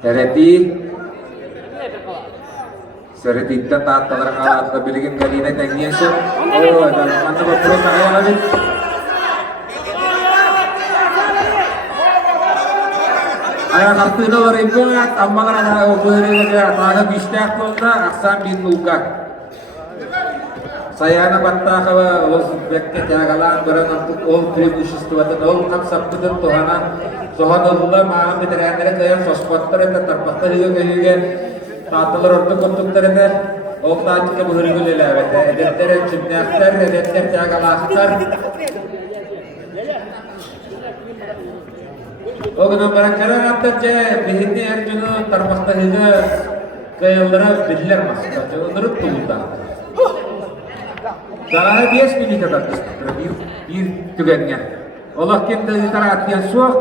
Sereti Seretitta tattalar kalatla bilgin galine tengiyen so. Oh, dalam mana betul saya lagi. Ayah kartuna var imbat, amma kana obere ga taga bistak kolda aksan bin luka. Saya na batta kawa os bekke jagala baran antuk ol tribus tuwata ol kap sabdan tohana sohanullah ma mitrandere kaya sospattere tarpattare ge taatalar ordu kontuktarene ol taaj ke buhri ko le lavete edettere chimnaktar edettere jagala aktar ogno barakara attache bihni arjunu tarpattare ge kayallara biller masta jondur tulda Dalam bias pilih kata bir tuganya. Allah kita ditarakian suak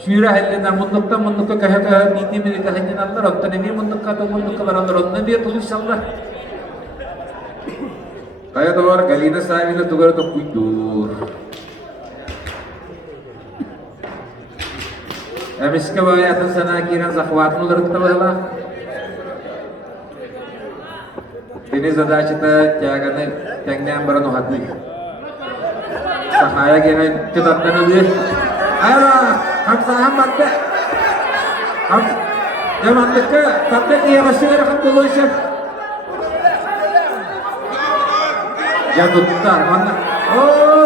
syurah elena mundukka kahaka niti milika hanya Allah rotta nebi mundukka baran rotta dia tulis Allah. Kayak keluar galina saya itu tugar tu kuidur. Habis kebayatan sana kira zakhwat nu rotta lah. Ini zadachita jagane tengnya barano hati. Sahaya kira cetat tadi. Ayo, ham saham batte. Ham zaman dekat batte dia masih ada dulu sih. Jatuh tar mana? Oh,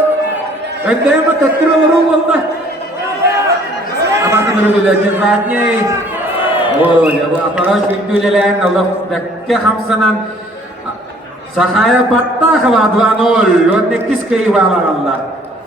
ente mah terus Allah. Apa tu baru belajar saatnya? Oh, ya apa harus itu jalan Allah dekat ham sanan. Sahaya batta khawadwanol, lo nekis kei wala Allah.